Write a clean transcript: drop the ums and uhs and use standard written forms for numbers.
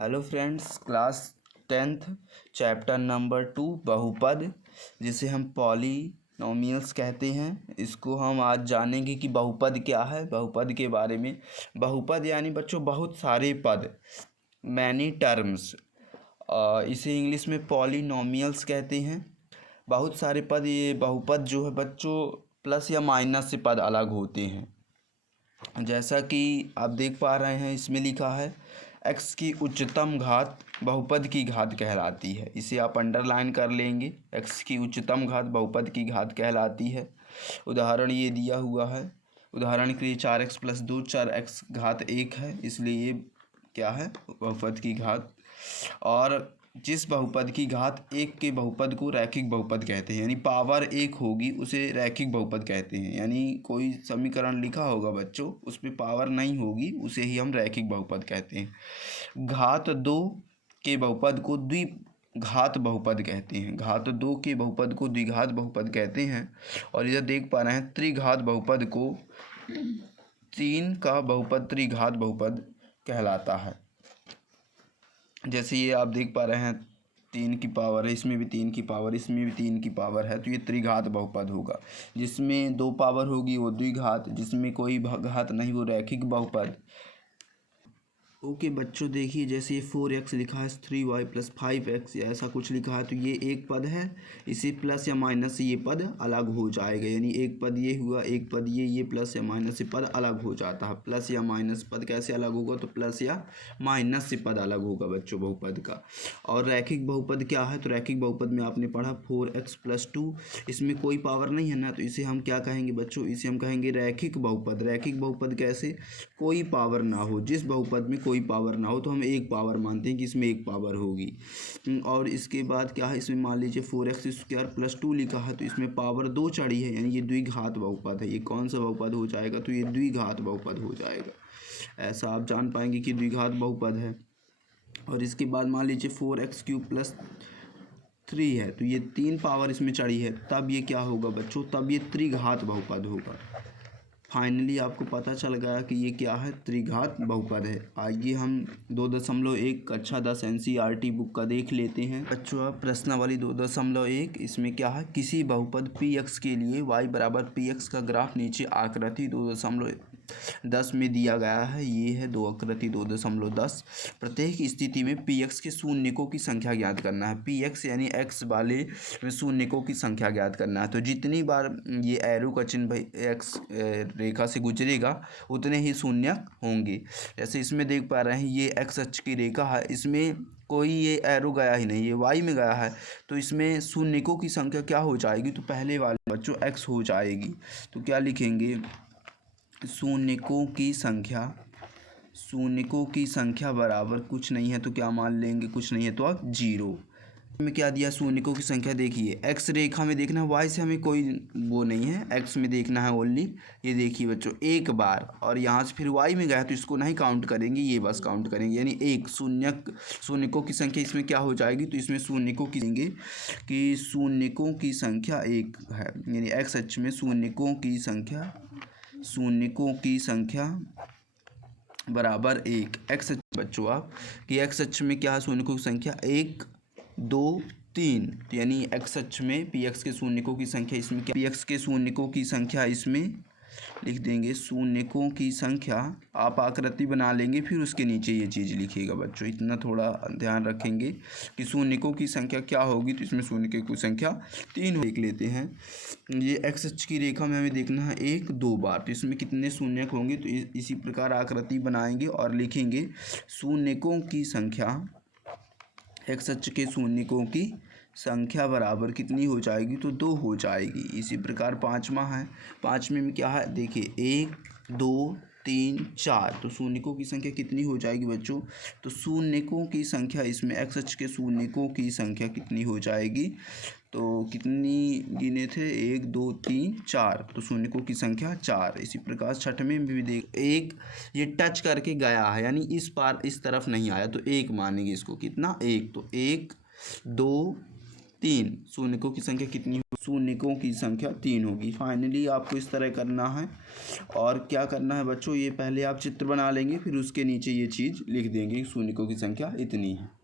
Hello friends, class 10th chapter number 2 बहुपद, जिसे हम पॉलीनोमियल्स कहते हैं। इसको हम आज जानेंगे कि बहुपद क्या है। बहुपद के बारे में, बहुपद यानी बच्चों बहुत सारे पद, मैनी टर्म्स। इसे इंग्लिश में पॉलीनोमियल्स कहते हैं। बहुत सारे पद, ये बहुपद जो है बच्चों प्लस या माइनस से पद अलग होते हैं। जैसा कि आप देख पा रहे हैं, इसमें लिखा है x की उच्चतम घात बहुपद की घात कहलाती है। इसे आप अंडरलाइन कर लेंगे। x की उच्चतम घात बहुपद की घात कहलाती है। उदाहरण ये दिया हुआ है। उदाहरण के लिए 4x + 2 4x घात 1 है, इसलिए ये क्या है, बहुपद की घात। और जिस बहुपद की घात 1 के बहुपद को रैखिक बहुपद कहते हैं, यानी पावर 1 होगी उसे रैखिक बहुपद कहते हैं। यानी कोई समीकरण लिखा होगा बच्चों, उस पर पावर नहीं होगी, उसे ही हम रैखिक बहुपद कहते हैं। घात 2 के बहुपद को द्विघात बहुपद कहते हैं। घात 2 के बहुपद को द्विघात बहुपद कहते हैं। और इधर देख पा रहे हैं, त्रिघात बहुपद को 3 का बहुपद त्रिघात बहुपद कहलाता है। जैसे ये आप देख पा रहे हैं, 3 की पावर है, इसमें भी 3 की पावर, इसमें भी 3 की पावर है, तो ये त्रिघात बहुपद होगा। जिसमें 2 पावर होगी वो द्विघात, जिसमें कोई घात नहीं वो रैखिक बहुपद। ओके बच्चों, देखिए जैसे ये 4x लिखा है, 3y + 5x ऐसा कुछ लिखा है, तो ये एक पद है। इसे प्लस या माइनस से ये पद अलग हो जाएगा। यानी एक पद ये हुआ, एक पद ये प्लस या माइनस से पद अलग हो जाता है। प्लस या माइनस पद कैसे अलग होगा, तो प्लस या माइनस से पद अलग होगा बच्चों बहुपद का। और रैखिक बहुपद क्या है, तो रैखिक बहुपद में आपने पढ़ा 4x + 2, इसमें कोई पावर नहीं है ना, तो इसे हम क्या कहेंगे बच्चों, इसे हम कहेंगे रैखिक बहुपद। रैखिक बहुपद कैसे, कोई पावर ना हो। जिस बहुपद में कोई पावर ना हो तो हम एक पावर मानते हैं कि इसमें एक पावर होगी। और इसके बाद क्या है, इसमें मान लीजिए 4x² + 2 लिखा है, तो इसमें पावर 2 चढ़ी है, यानी ये द्विघात बहुपद है। ये कौन सा बहुपद हो जाएगा, तो ये द्विघात बहुपद हो जाएगा। ऐसा आप जान पाएंगे कि द्विघात बहुपद है। और इसके बाद मान लीजिए 4x³ + 3 है, तो ये 3 पावर इसमें चढ़ी है, तब ये क्या होगा बच्चों, तब ये त्रिघात बहुपद होगा। फाइनली आपको पता चल गया कि ये क्या है, त्रिघात बहुपद है। आइए हम 2.1 कक्षा 10 NCERT बुक का देख लेते हैं बच्चों। आप प्रश्नावली 2.1, इसमें क्या है, किसी बहुपद px के लिए y = px का ग्राफ नीचे आकृति 2.10 में दिया गया है। ये है दो आकृति 2.10। प्रत्येक स्थिति में px के शून्यकों की संख्या ज्ञात करना है। px यानी x वाले शून्यकों की संख्या ज्ञात करना है। तो जितनी बार ये एरो का चिन्ह भाई x रेखा से गुजरेगा उतने ही शून्य होंगे। जैसे इसमें देख पा रहे हैं, ये x अक्ष की रेखा है, इसमें कोई ये एरो गया ही नहीं, ये y में गया है, तो इसमें शून्यकों की संख्या क्या हो जाएगी, तो पहले वाले बच्चों x हो जाएगी। तो क्या लिखेंगे, शून्यकों की संख्या बराबर कुछ नहीं है तो क्या मान लेंगे, कुछ नहीं है तो आप 0 में क्या दिया, शून्यकों की संख्या। देखिए x रेखा में देखना है, y से हमें कोई वो नहीं है, x में देखना है ओनली। ये देखिए बच्चों, एक बार, और यहाँ से फिर y में गया तो इसको नहीं काउंट करेंगे, ये बस काउंट करेंगे। यानी एक शून्यकों की संख्या इसमें क्या हो जाएगी, तो इसमें शून्यकों की देंगे कि शून्यकों की संख्या 1 है। यानी x अक्ष में शून्यकों की संख्या बराबर 1। x अक्ष बच्चों आप कि x अक्ष में क्या है, शून्यकों की संख्या 1 2 3, तो यानी x अक्ष में px के शून्यकों की संख्या, इसमें क्या, px के शून्यकों की संख्या इसमें लिख देंगे। शून्यकों की संख्या आप आकृति बना लेंगे, फिर उसके नीचे ये चीज़ लिखिएगा बच्चों। इतना थोड़ा ध्यान रखेंगे कि शून्यकों की संख्या क्या होगी, तो इसमें शून्यकों की संख्या 3 देख लेते हैं। ये x अक्ष की रेखा में हमें देखना है 1 2 बार, तो इसमें कितने शून्यक होंगे, तो इसी प्रकार आकृति बनाएंगे और लिखेंगे शून्यकों की संख्या, x अक्ष के शून्यकों की संख्या बराबर कितनी हो जाएगी, तो 2 हो जाएगी। इसी प्रकार पाँचवा है, पाँचवें में क्या है, देखिए 1 2 3 4, तो शून्यकों की संख्या कितनी हो जाएगी बच्चों, तो शून्यकों की संख्या इसमें x अक्ष के शून्यकों की संख्या कितनी हो जाएगी, तो कितनी गिने थे, 1 2 3 4, तो शून्यकों की संख्या 4। इसी प्रकार छठवें में भी देख, एक ये टच करके गया है, यानी इस पार इस तरफ नहीं आया, तो 1 मानेंगे इसको, कितना 1, तो 1 2 3। शून्यकों की संख्या कितनी होगी? शून्यकों की संख्या 3 होगी। फाइनली आपको इस तरह करना है। और क्या करना है बच्चों, ये पहले आप चित्र बना लेंगे, फिर उसके नीचे ये चीज़ लिख देंगे, शून्यकों की संख्या इतनी है।